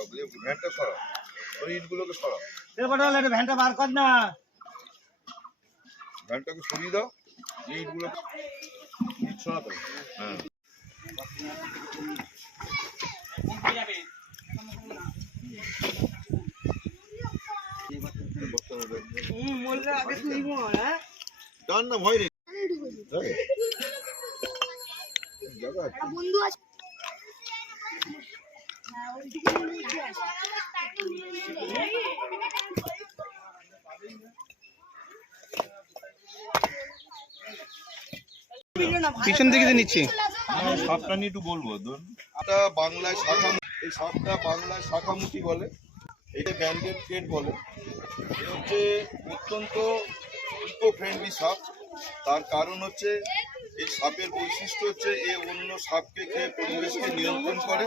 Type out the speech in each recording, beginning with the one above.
সরাও দিয়ে ভ্যানটা সরাও ওই ইটগুলোকে সরাও ভ্যানটা বার কর না ভ্যানটাকে সরিয়ে দাও দিয়ে ইটগুলো ইট সরাতে হবে। হ্যাঁ ডান না ভয় নেই জায়গা আছে। বন্ধু আছে পিছন দিকে দিয়ে নিচ্ছি। সাপটা নিয়ে একটু বলব, ধরুন। এটা বাংলায় শাখা এই সাপটা বাংলায় শাখামুখী বলে, এটা ব্যান্ডেড কেট বলে। এ হচ্ছে অত্যন্ত ইকো ফ্রেন্ডলি সাপ তার কারণ হচ্ছে এই সাপের বৈশিষ্ট্য হচ্ছে এ অন্য সাপকে খেয়ে পরিবেশকে নিয়ন্ত্রণ করে।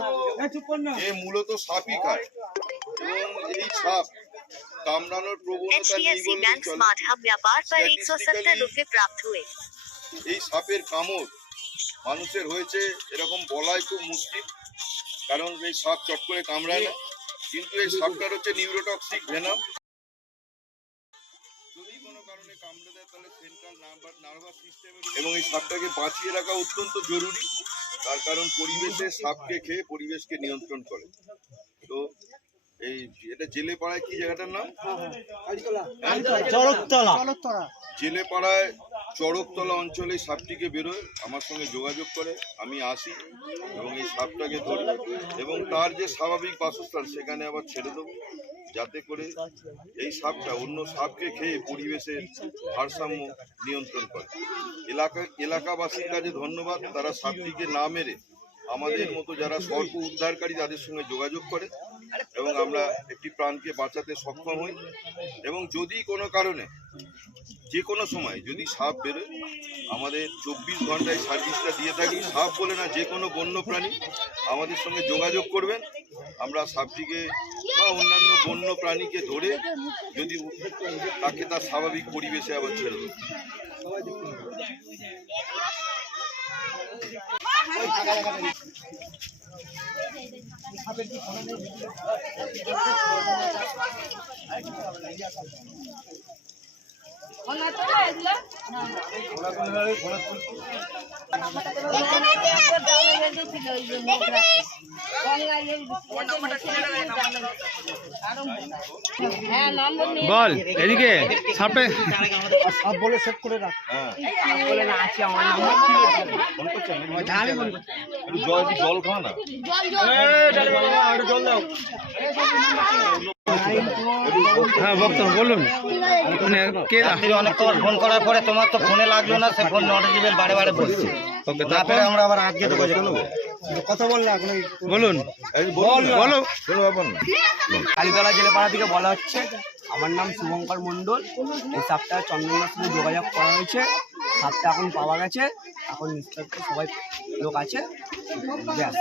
এ মূলত সাপই খায়। এবং এই সাপ কামড়ানোর প্রবণতা এই সাপের কামড় মানুষের হয়েছে এরকম বলাই খুব মুশকিল কারণ এই সাপ চট করে কামড়ায় না। কিন্তু এই সাপটার হচ্ছে নিউরোটক্সিক ভেনাম। কারণে কামড়ে দেয় তাহলে সেন্ট্রাল নার্ভাস সিস্টেম এবং এই সাপটাকে বাঁচিয়ে রাখা অত্যন্ত জরুরি। তার কারণ পরিবেশে সাপকে খেয়ে পরিবেশকে নিয়ন্ত্রণ করে। তো এই এটা জেলে পাড়ায় কি জায়গাটার নাম? জেলে পাড়ায় চড়কতলা অঞ্চলে সাপটিকে বেরোয় আমার সঙ্গে যোগাযোগ করে আমি আসি এবং এই সাপটাকে ধরি এবং তার যে স্বাভাবিক বাসস্থান সেখানে আবার ছেড়ে দেবো। যাতে করে এই সাপটা অন্য সাপকে খেয়ে পরিবেশের ভারসাম্য নিয়ন্ত্রণ করে। এলাকা এলাকাবাসীর কাছে ধন্যবাদ। তারা সাপটিকে না মেরে আমাদের মতো যারা সর্প উদ্ধারকারী তাদের সঙ্গে যোগাযোগ করে এবং আমরা একটি প্রাণকে বাঁচাতে সক্ষম হই। এবং যদি কোনো কারণে যে কোনো সময় যদি সাপ বেরোয় আমাদের চব্বিশ ঘন্টায় সার্ভিসটা দিয়ে থাকি। সাপ বলে না, যে কোনো বন্য প্রাণী আমাদের সঙ্গে যোগাযোগ করবেন। আমরা সাপটিকে বা অন্যান্য বন্য প্রাণীকে ধরে যদি তাকে তার স্বাভাবিক পরিবেশে আবার ছেড়ে দেবো। বল এদিকে সাপটা সব বলে সেভ করে রাখ। হ্যাঁ বলে না। আছে আমার নাম্বার জল জল খাও না জল জল হ্যাঁ বক্তব্য বলুন। মানে কে রাত্রি অনেক তোমার ফোন করার পরে তোমার তো ফোনে লাগল না সে ফোন নট জিবেল বারে বারে বলছে। ওকে তারপরে? আমরা আবার আজকে কথা এখন বলুন। বলো। কালীতলা জেলেপাড়া থেকে বলা হচ্ছে আমার নাম শুভঙ্কর মণ্ডল। এই সাপটা চন্দননাথ সাথে যোগাযোগ করা হয়েছে। সাপটা এখন পাওয়া গেছে। এখন নিশ্চয় সবাই লোক আছে। ব্যাস।